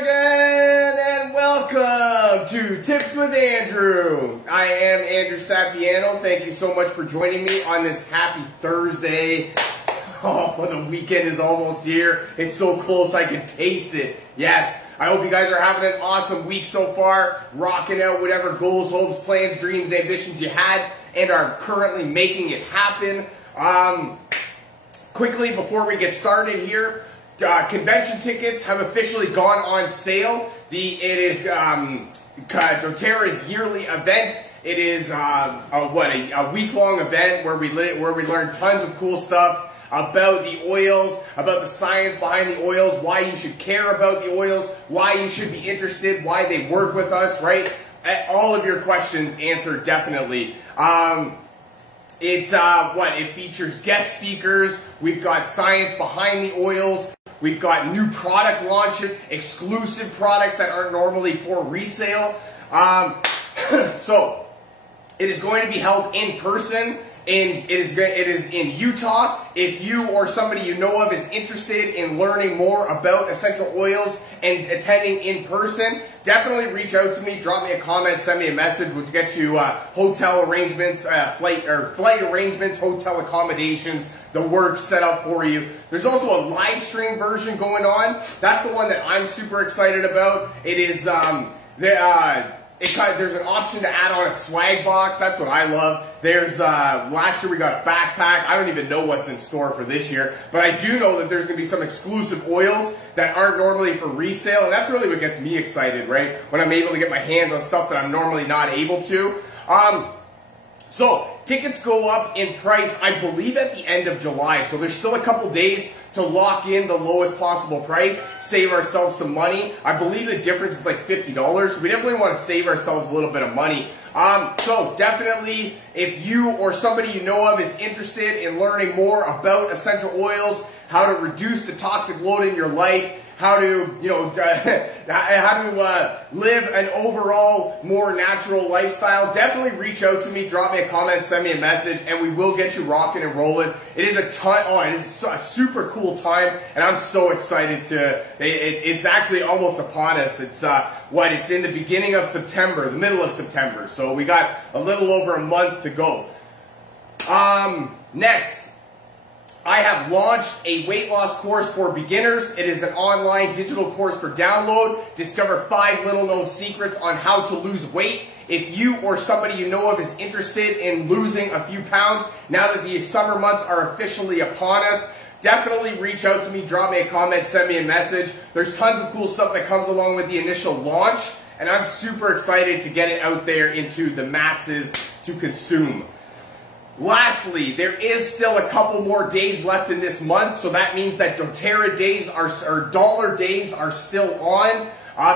again, and welcome to Tips with Andrew. I am Andrew Sapiano. Thank you so much for joining me on this happy Thursday. Oh, the weekend is almost here. It's so close I can taste it. Yes, I hope you guys are having an awesome week so far, rocking out whatever goals, hopes, plans, dreams, ambitions you had, and are currently making it happen. Quickly, before we get started here, convention tickets have officially gone on sale. It is doTERRA's yearly event. It is a week-long event where we learn tons of cool stuff about the oils, about the science behind the oils, why you should care about the oils, why you should be interested, why they work with us, right? All of your questions answered definitely. It features guest speakers. We've got science behind the oils. We've got new product launches, exclusive products that aren't normally for resale. So it is going to be held in person, and it is in Utah. If you or somebody you know of is interested in learning more about essential oils and attending in person, definitely reach out to me, drop me a comment, send me a message. We'll get you hotel arrangements, flight arrangements, hotel accommodations, the work set up for you. There's also a live stream version going on. That's the one that I'm super excited about. It is there's an option to add on a swag box. That's what I love. There's last year we got a backpack. I don't even know what's in store for this year, but I do know that there's going to be some exclusive oils that aren't normally for resale, and that's really what gets me excited, right? When I'm able to get my hands on stuff that I'm normally not able to. So tickets go up in price, I believe, at the end of July. So there's still a couple days to lock in the lowest possible price, save ourselves some money. I believe the difference is like $50, so we definitely want to save ourselves a little bit of money. So definitely, if you or somebody you know of is interested in learning more about essential oils, how to reduce the toxic load in your life, how to, live an overall more natural lifestyle, definitely reach out to me, drop me a comment, send me a message, and we will get you rocking and rolling. It is it is a super cool time, and I'm so excited to, it's actually almost upon us. It's in the beginning of September, the middle of September, so we got a little over a month to go. Next, I have launched a weight loss course for beginners. It is an online digital course for download. Discover 5 little-known secrets on how to lose weight. If you or somebody you know of is interested in losing a few pounds, now that the summer months are officially upon us, definitely reach out to me, drop me a comment, send me a message. There's tons of cool stuff that comes along with the initial launch, and I'm super excited to get it out there into the masses to consume. Lastly, there is still a couple more days left in this month, so that means that doTERRA days or dollar days are still on.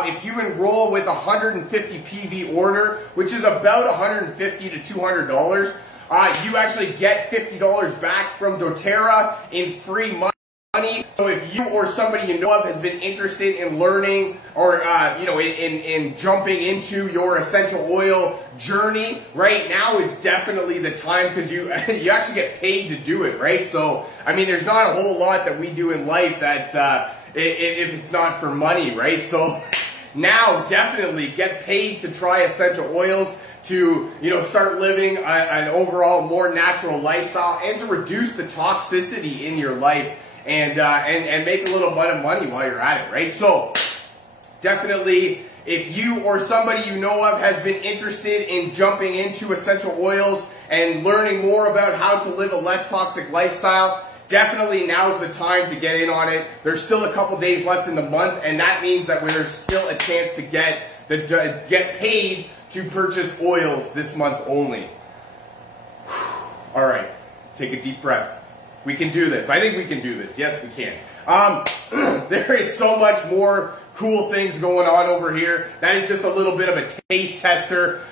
If you enroll with 150 PV order, which is about $150 to $200, you actually get $50 back from doTERRA in free money. So if you or somebody you know of has been interested in learning or in jumping into your essential oil journey, right now is definitely the time, because you actually get paid to do it, right? So I mean, there's not a whole lot that we do in life that if it's not for money, right? So now definitely get paid to try essential oils, to start living an overall more natural lifestyle, and to reduce the toxicity in your life. And make a little bit of money while you're at it, right? So definitely, if you or somebody you know of has been interested in jumping into essential oils and learning more about how to live a less toxic lifestyle, definitely now's the time to get in on it. There's still a couple days left in the month, and that means that there's still a chance to get paid to purchase oils this month only. All right, take a deep breath. We can do this. I think we can do this. Yes, we can. There is so much more cool things going on over here. That is just a little bit of a taste tester.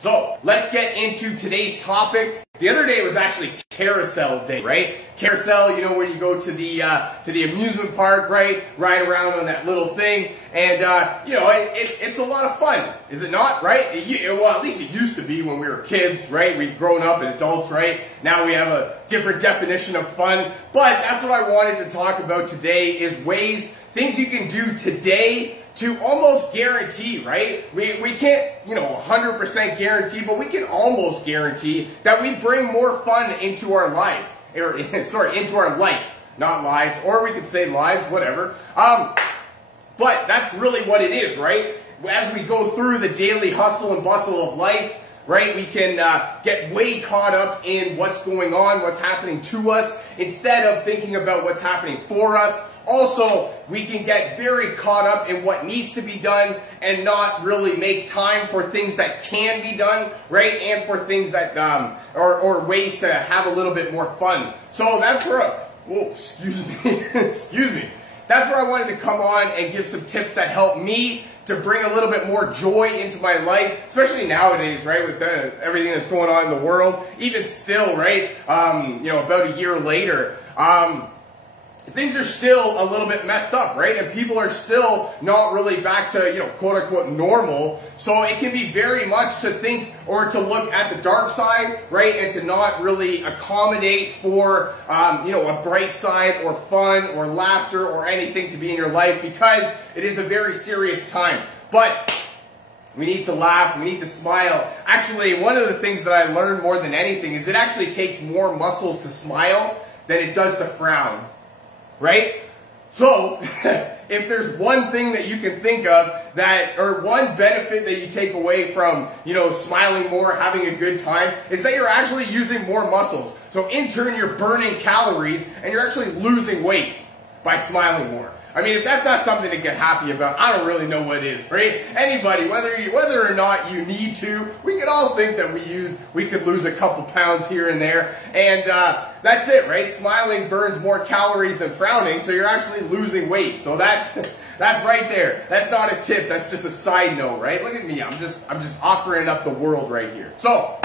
So let's get into today's topic. The other day was actually carousel day, right? Carousel, you know, when you go to the amusement park, right? Ride around on that little thing, and you know, it's a lot of fun, is it not? Right? Well, at least it used to be when we were kids, right? We've grown up and adults, right? Now we have a different definition of fun, but that's what I wanted to talk about today: is things you can do today to almost guarantee, right? We can't, you know, 100% guarantee, but we can almost guarantee that we bring more fun into our life. Or, sorry, into our life. Not lives, or we could say lives, whatever. But that's really what it is, right? As we go through the daily hustle and bustle of life, right, we can get way caught up in what's going on, what's happening to us, instead of thinking about what's happening for us. Also, we can get very caught up in what needs to be done and not really make time for things that can be done, right? And for things that, or ways to have a little bit more fun. So that's where, whoa, excuse me, excuse me. That's where I wanted to come on and give some tips that help me to bring a little bit more joy into my life, especially nowadays, right, with everything that's going on in the world. Even still, right, you know, about a year later, things are still a little bit messed up, right? And people are still not really back to, you know, quote unquote normal. So it can be very much to think or to look at the dark side, right? And to not really accommodate for, you know, a bright side or fun or laughter or anything to be in your life, because it is a very serious time. But we need to laugh, we need to smile. Actually, one of the things that I learned more than anything is it actually takes more muscles to smile than it does to frown. Right? So, if there's one thing that you can think of that, or one benefit that you take away from, you know, smiling more, having a good time, is that you're actually using more muscles. So in turn, you're burning calories and you're actually losing weight by smiling more. I mean, if that's not something to get happy about, I don't really know what is, right? Anybody, whether or not you need to, we can all think that we could lose a couple pounds here and there, and that's it, right? Smiling burns more calories than frowning, so you're actually losing weight. So that's right there. That's not a tip. That's just a side note, right? Look at me. I'm just offering up the world right here. So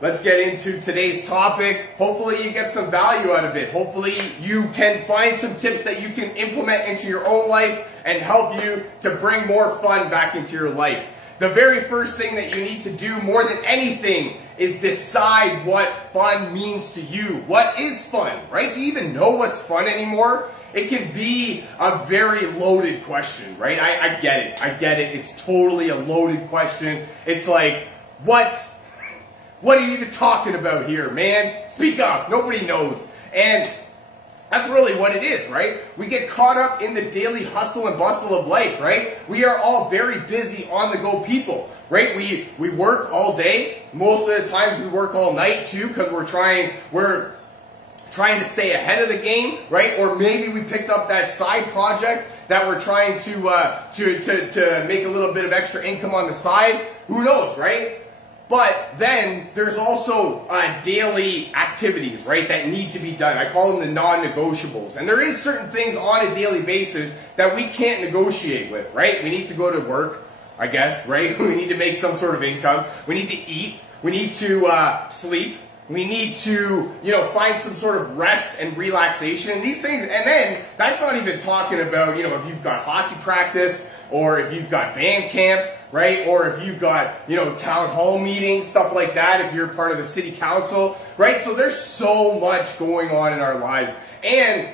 let's get into today's topic. Hopefully you get some value out of it. Hopefully you can find some tips that you can implement into your own life and help you to bring more fun back into your life. The very first thing that you need to do more than anything is decide what fun means to you. What is fun, right? Do you even know what's fun anymore? It can be a very loaded question, right? I get it. I get it. It's totally a loaded question. It's like, what are you even talking about here, man? Speak up. Nobody knows. And that's really what it is, right? We get caught up in the daily hustle and bustle of life, right? We are all very busy, on-the-go people, right? We work all day. Most of the times we work all night, too, because we're trying to stay ahead of the game, right? Or maybe we picked up that side project that we're trying to make a little bit of extra income on the side. Who knows, right? But then there's also daily activities, right, that need to be done. I call them the non-negotiables. And there is certain things on a daily basis that we can't negotiate with, right? We need to go to work, I guess, right? We need to make some sort of income. We need to eat. We need to sleep. We need to, you know, find some sort of rest and relaxation. These things, and then that's not even talking about, you know, if you've got hockey practice or if you've got band camp, right? Or if you've got, you know, town hall meetings, stuff like that, if you're part of the city council, right? So there's so much going on in our lives. And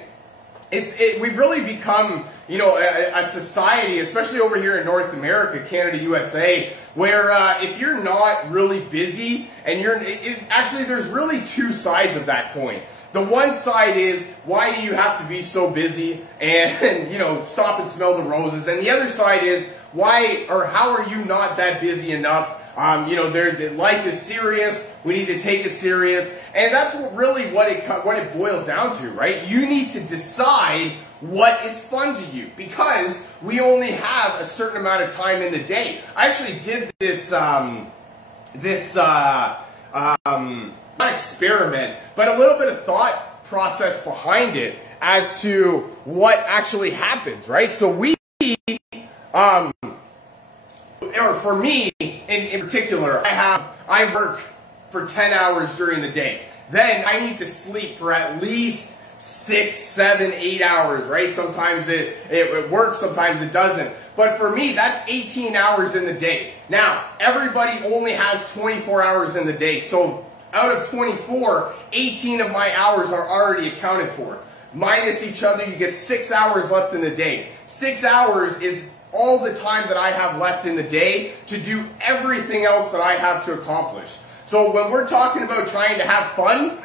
we've really become, you know, a society, especially over here in North America, Canada, USA, where if you're not really busy, and actually there's really two sides of that coin. The one side is, why do you have to be so busy and you know, stop and smell the roses? And the other side is, why or how are you not that busy enough? You know, life is serious. We need to take it serious. And that's really what it boils down to, right? You need to decide what is fun to you, because we only have a certain amount of time in the day. I actually did this, not experiment, but a little bit of thought process behind it as to what actually happens, right? So or for me in particular, I work for 10 hours during the day. Then I need to sleep for at least 6, 7, 8 hours, right? Sometimes it works, sometimes it doesn't. But for me, that's 18 hours in the day. Now, everybody only has 24 hours in the day. So out of 24, 18 of my hours are already accounted for. Minus each other, you get 6 hours left in the day. 6 hours is all the time that I have left in the day to do everything else that I have to accomplish. So when we're talking about trying to have fun,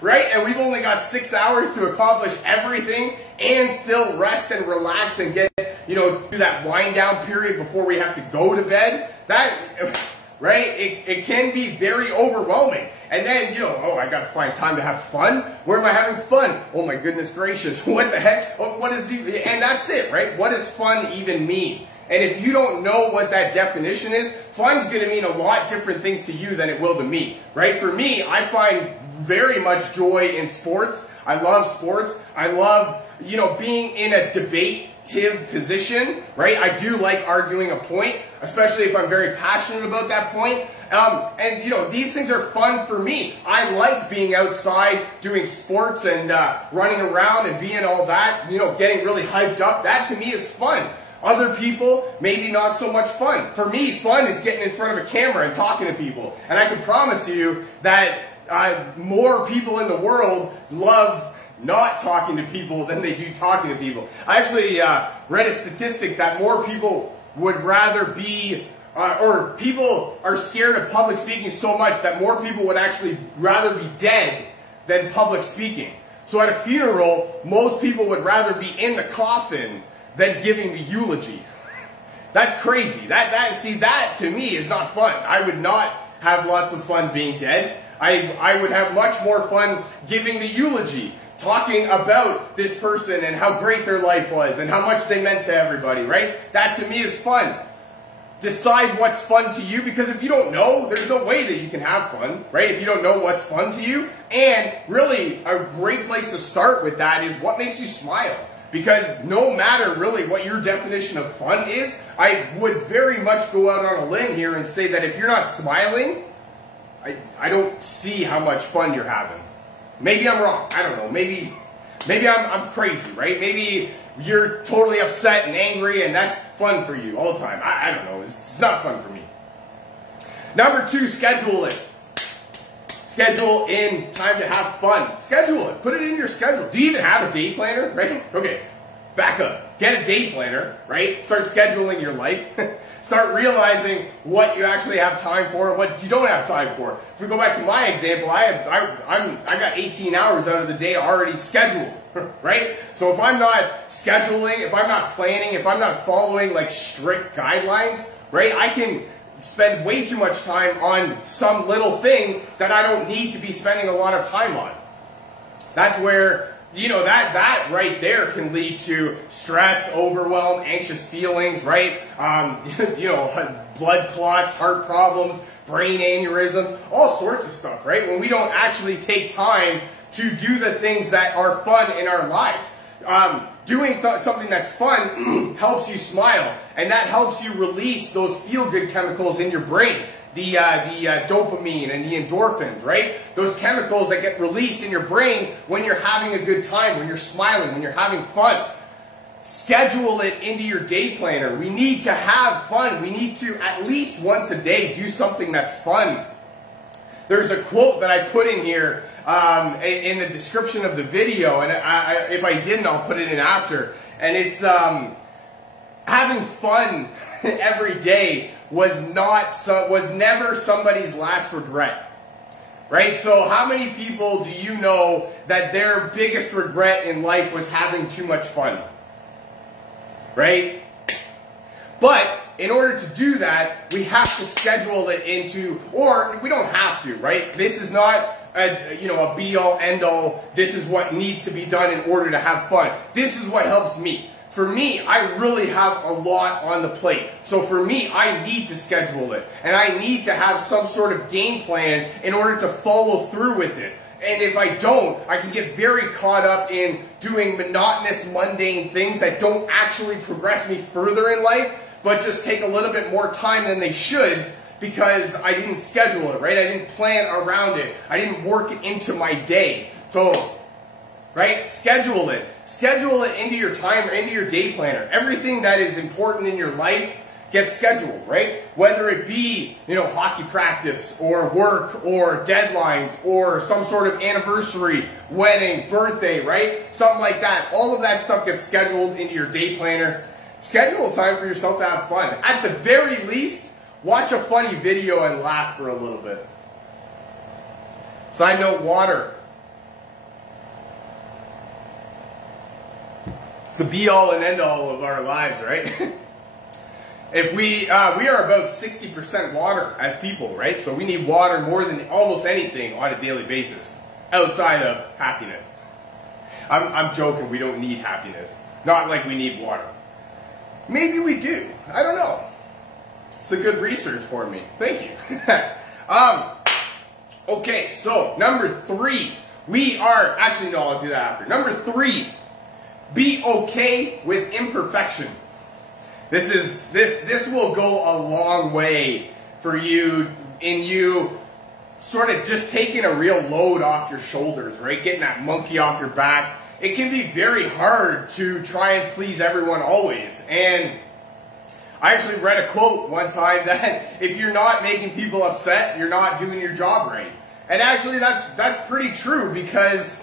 right, and we've only got 6 hours to accomplish everything and still rest and relax and get, you know, do that wind down period before we have to go to bed, that, right, it can be very overwhelming. And then, you know, oh, I gotta find time to have fun? Where am I having fun? Oh my goodness gracious, what the heck? What is and that's it, right? What does fun even mean? And if you don't know what that definition is, fun's going to mean a lot different things to you than it will to me, right? For me, I find very much joy in sports. I love sports. I love, you know, being in a debative position, right? I do like arguing a point, especially if I'm very passionate about that point. And, you know, these things are fun for me. I like being outside doing sports and running around and being all that, you know, getting really hyped up. That to me is fun. Other people, maybe not so much fun. For me, fun is getting in front of a camera and talking to people. And I can promise you that more people in the world love not talking to people than they do talking to people. I actually read a statistic that more people would rather be, or people are scared of public speaking so much that more people would actually rather be dead than public speaking. So at a funeral, most people would rather be in the coffin than giving the eulogy. That's crazy. See, that to me is not fun. I would not have lots of fun being dead. I would have much more fun giving the eulogy, talking about this person and how great their life was and how much they meant to everybody, right? That to me is fun. Decide what's fun to you, because if you don't know, there's no way that you can have fun, right? If you don't know what's fun to you. And really, a great place to start with that is what makes you smile. Because no matter really what your definition of fun is, I would very much go out on a limb here and say that if you're not smiling, I don't see how much fun you're having. Maybe I'm wrong. I don't know. Maybe I'm crazy, right? Maybe you're totally upset and angry and that's fun for you all the time. I don't know. It's not fun for me. Number 2, schedule it. Schedule in time to have fun. Schedule it. Put it in your schedule. Do you even have a day planner? Right? Okay. Back up. Get a day planner, right? Start scheduling your life. Start realizing what you actually have time for and what you don't have time for. If we go back to my example, I got 18 hours out of the day already scheduled, right? So if I'm not scheduling, if I'm not planning, if I'm not following like strict guidelines, right, I can spend way too much time on some little thing that I don't need to be spending a lot of time on. That's where, you know, that right there can lead to stress, overwhelm, anxious feelings, right? You know, blood clots, heart problems, brain aneurysms, all sorts of stuff, right? When we don't actually take time to do the things that are fun in our lives. Doing something that's fun helps you smile, and that helps you release those feel-good chemicals in your brain, the dopamine and the endorphins, right? Those chemicals that get released in your brain when you're having a good time, when you're smiling, when you're having fun. Schedule it into your day planner. We need to have fun. We need to, at least once a day, do something that's fun. There's a quote that I put in here in the description of the video, and if I didn't, I'll put it in after. And it's having fun every day was never somebody's last regret, right? So how many people do you know that their biggest regret in life was having too much fun, right? But in order to do that, we have to schedule it into, or we don't have to, right? This is not a be-all, end-all, this is what needs to be done in order to have fun. This is what helps me. For me, I really have a lot on the plate. So for me, I need to schedule it. And I need to have some sort of game plan in order to follow through with it. And if I don't, I can get very caught up in doing monotonous, mundane things that don't actually progress me further in life, but just take a little bit more time than they should, because I didn't schedule it, right? I didn't plan around it. I didn't work it into my day. So, right? Schedule it. Schedule it into your time or into your day planner. Everything that is important in your life gets scheduled, right? Whether it be, hockey practice or work or deadlines or some sort of anniversary, wedding, birthday, right? Something like that. All of that stuff gets scheduled into your day planner. Schedule time for yourself to have fun. At the very least, watch a funny video and laugh for a little bit. Side note, water. It's the be-all and end-all of our lives, right? If we are about 60% water as people, right? So we need water more than almost anything on a daily basis, outside of happiness. I'm joking, we don't need happiness. Not like we need water. Maybe we do. I don't know. It's a good research for me. Thank you. Okay, so number 3. Actually, no, I'll do that after. Number 3. Be okay with imperfection. This will go a long way for you in you sort of just taking a real load off your shoulders, right? Getting that monkey off your back. It can be very hard to try and please everyone always. And I actually read a quote one time that if you're not making people upset, you're not doing your job right. And actually that's pretty true, because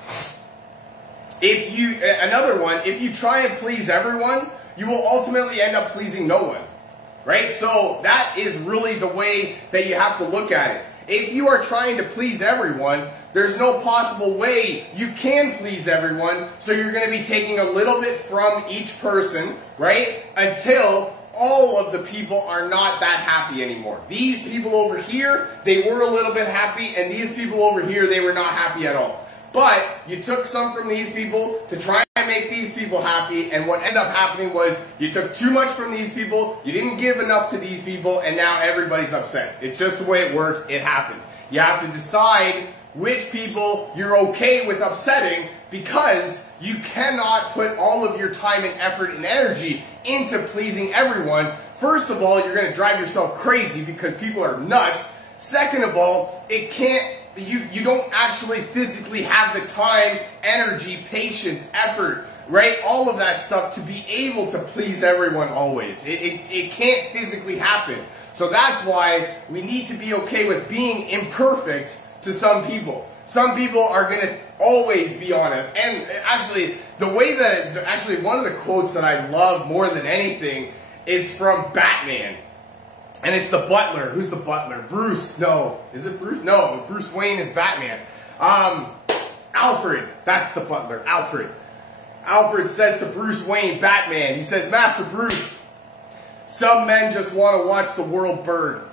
if you try and please everyone, you will ultimately end up pleasing no one, right? So that is really the way that you have to look at it. If you are trying to please everyone, there's no possible way you can please everyone, so you're going to be taking a little bit from each person, right? Until all of the people are not that happy anymore. These people over here, they were a little bit happy, and these people over here, they were not happy at all. But you took some from these people to try and make these people happy, and what ended up happening was you took too much from these people, you didn't give enough to these people, and now everybody's upset. It's just the way it works. It happens. You have to decide which people you're okay with upsetting, because you cannot put all of your time and effort and energy into pleasing everyone. First of all, you're going to drive yourself crazy because people are nuts. Second of all, you don't actually physically have the time, energy, patience, effort, right? All of that stuff to be able to please everyone always. It can't physically happen. So that's why we need to be okay with being imperfect to some people. Some people are going to always be honest. And actually, one of the quotes that I love more than anything is from Batman. And it's the butler. Who's the butler? Bruce. No. Is it Bruce? No. Bruce Wayne is Batman. Alfred. That's the butler. Alfred. Alfred says to Bruce Wayne, Batman, he says, Master Bruce, some men just want to watch the world burn.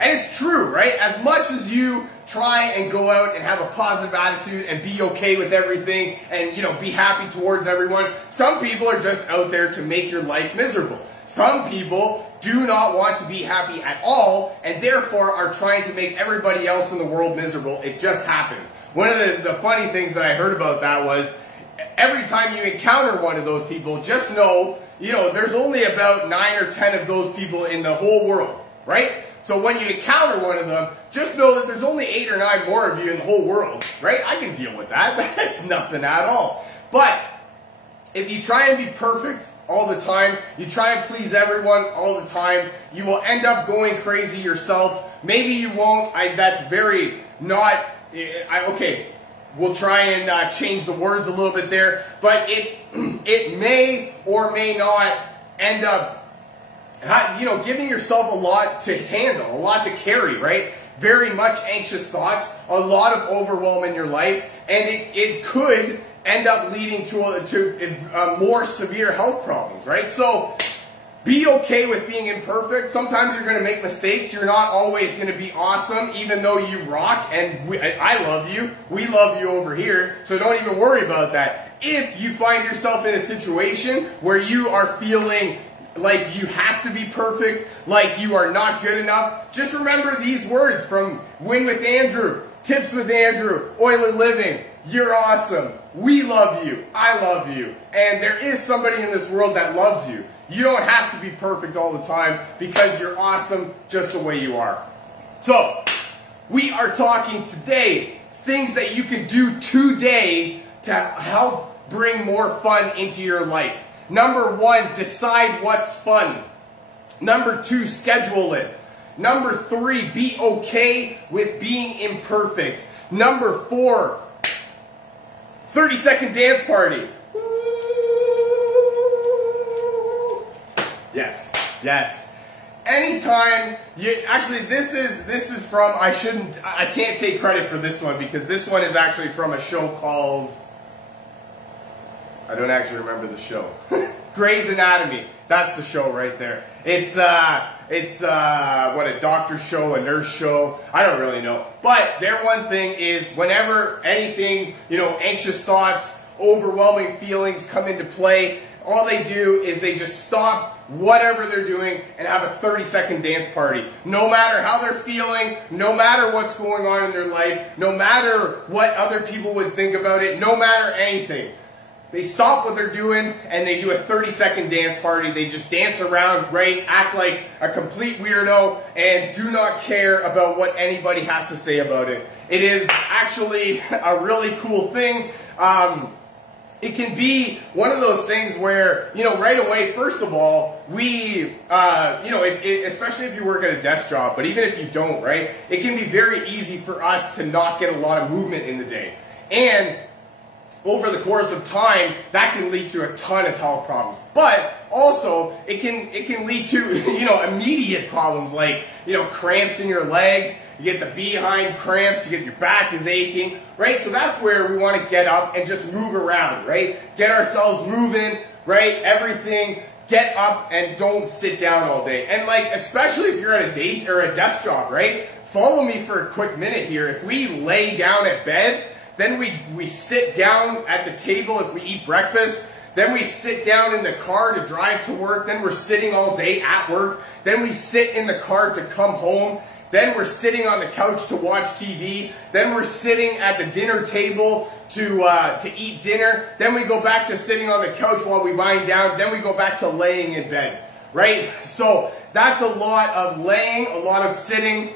And it's true, right? As much as you try and go out and have a positive attitude and be okay with everything and, be happy towards everyone, some people are just out there to make your life miserable. Some people do not want to be happy at all, and therefore are trying to make everybody else in the world miserable. It just happens. One of the funny things that I heard about that was, every time you encounter one of those people, just know, there's only about 9 or 10 of those people in the whole world, right? So when you encounter one of them, just know that there's only 8 or 9 more of you in the whole world, right? I can deal with that. That's nothing at all. But if you try and be perfect all the time, you try and please everyone all the time, you will end up going crazy yourself. Maybe you won't. That's very not... okay, we'll try and change the words a little bit there. But it may or may not end up, giving yourself a lot to handle, a lot to carry, right? Very much anxious thoughts, a lot of overwhelm in your life, and it could end up leading to more severe health problems, right? So be okay with being imperfect. Sometimes you're going to make mistakes. You're not always going to be awesome, even though you rock, and I love you. We love you over here, so don't even worry about that. If you find yourself in a situation where you are feeling like you have to be perfect, like you are not good enough, just remember these words from Win with Andrew, Tips with Andrew, Oiler Living, You're awesome. We love you. I love you. And there is somebody in this world that loves you. You don't have to be perfect all the time because you're awesome just the way you are. So, we are talking today things that you can do today to help bring more fun into your life. Number 1, decide what's fun. Number 2, schedule it. Number 3, be okay with being imperfect. Number 4, 30-second dance party. Yes, yes. Anytime you, actually this is from, I can't take credit for this one because this one is actually from a show called, I don't actually remember the show. Grey's Anatomy. That's the show right there. It's what, a doctor show, a nurse show, I don't really know. But their one thing is whenever anything, anxious thoughts, overwhelming feelings come into play, all they do is they just stop whatever they're doing and have a 30-second dance party. No matter how they're feeling, no matter what's going on in their life, no matter what other people would think about it, no matter anything. They stop what they're doing and they do a 30-second dance party. They just dance around, right? Act like a complete weirdo and do not care about what anybody has to say about it. It is actually a really cool thing. It can be one of those things where, right away, first of all, we, especially if you work at a desk job, but even if you don't, right, it can be very easy for us to not get a lot of movement in the day. And over the course of time, that can lead to a ton of health problems. But also, it can lead to, immediate problems like, cramps in your legs, you get the behind cramps, you get your back is aching, right? So that's where we want to get up and just move around, right? Get ourselves moving, right? Everything, get up and don't sit down all day. And especially if you're at a date or a desk job, right? Follow me for a quick minute here. If we lay down at bed, then we sit down at the table if we eat breakfast. Then we sit down in the car to drive to work. Then we're sitting all day at work. Then we sit in the car to come home. Then we're sitting on the couch to watch TV. Then we're sitting at the dinner table to eat dinner. Then we go back to sitting on the couch while we wind down. Then we go back to laying in bed, right? So that's a lot of laying, a lot of sitting,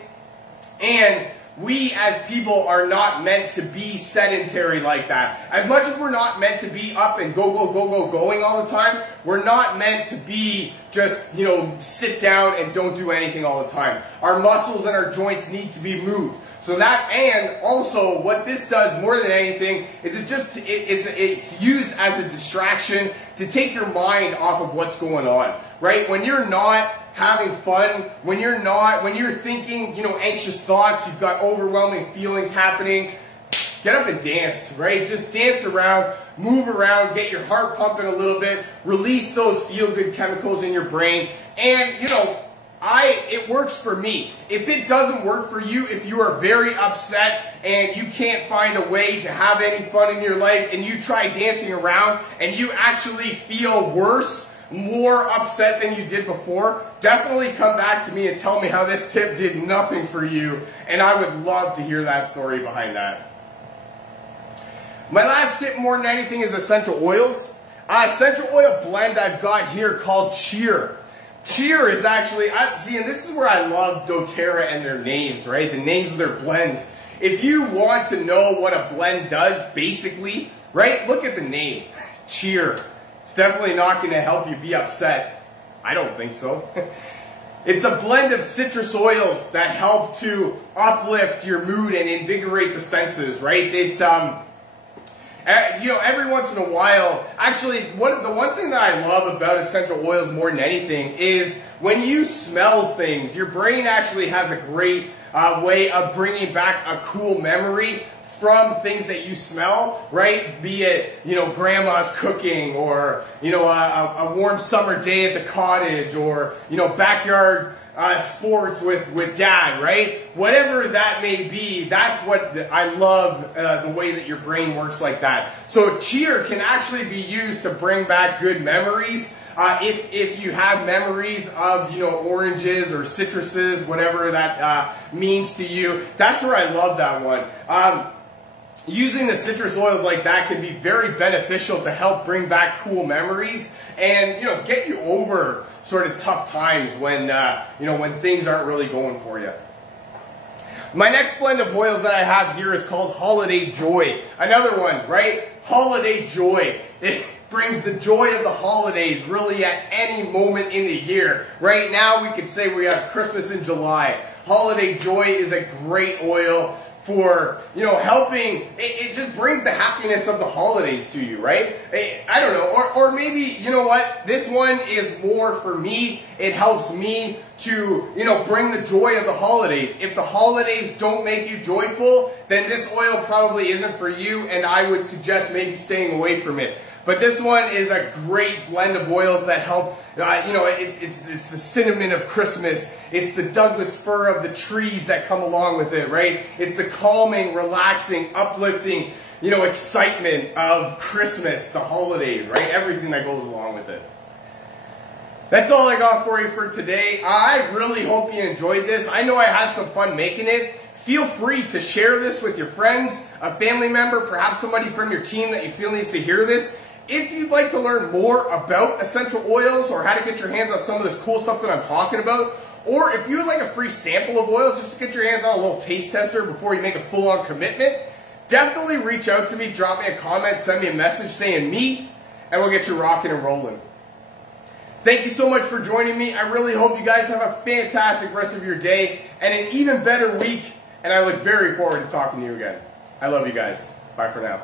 and we as people are not meant to be sedentary like that. As much as we're not meant to be up and going all the time, we're not meant to be just, sit down and don't do anything all the time. Our muscles and our joints need to be moved. So that, and also what this does more than anything is it's used as a distraction to take your mind off of what's going on, right? When you're not having fun, when you're thinking, anxious thoughts, you've got overwhelming feelings happening, get up and dance, right? Just dance around, move around, get your heart pumping a little bit, release those feel-good chemicals in your brain, and, it works for me. If it doesn't work for you, if you are very upset and you can't find a way to have any fun in your life and you try dancing around and you actually feel worse, more upset than you did before, definitely come back to me and tell me how this tip did nothing for you, and I would love to hear that story behind that. My last tip more than anything is essential oils. Essential oil blend I've got here called Cheer. Cheer is actually, and this is where I love doTERRA and their names, right? The names of their blends. If you want to know what a blend does, basically, right? Look at the name, Cheer. It's definitely not going to help you be upset. I don't think so. It's a blend of citrus oils that help to uplift your mood and invigorate the senses, right? Every once in a while, actually, the one thing that I love about essential oils more than anything is when you smell things, your brain actually has a great way of bringing back a cool memory from things that you smell, right? Be it, grandma's cooking, or, a warm summer day at the cottage, or, backyard sports with dad, right? Whatever that may be, that's what I love, the way that your brain works like that. So Cheer can actually be used to bring back good memories. If you have memories of, oranges or citruses, whatever that means to you, that's where I love that one. using the citrus oils like that can be very beneficial to help bring back cool memories and, get you over sort of tough times when, when things aren't really going for you. My next blend of oils that I have here is called Holiday Joy. Another one, right? Holiday Joy. It brings the joy of the holidays really at any moment in the year. Right now we could say we have Christmas in July. Holiday Joy is a great oil for, helping, it just brings the happiness of the holidays to you, right? I don't know, or maybe, you know what, this one is more for me. It helps me to, bring the joy of the holidays. If the holidays don't make you joyful, then this oil probably isn't for you, and I would suggest maybe staying away from it. But this one is a great blend of oils that help, it's the cinnamon of Christmas. It's the Douglas fir of the trees that come along with it, right? It's the calming, relaxing, uplifting, excitement of Christmas, the holidays, right? Everything that goes along with it. That's all I got for you for today. I really hope you enjoyed this. I know I had some fun making it. Feel free to share this with your friends, a family member, perhaps somebody from your team that you feel needs to hear this. If you'd like to learn more about essential oils or how to get your hands on some of this cool stuff that I'm talking about, or if you would like a free sample of oils just to get your hands on a little taste tester before you make a full-on commitment, definitely reach out to me, drop me a comment, send me a message saying me, and we'll get you rocking and rolling. Thank you so much for joining me. I really hope you guys have a fantastic rest of your day and an even better week, and I look very forward to talking to you again. I love you guys. Bye for now.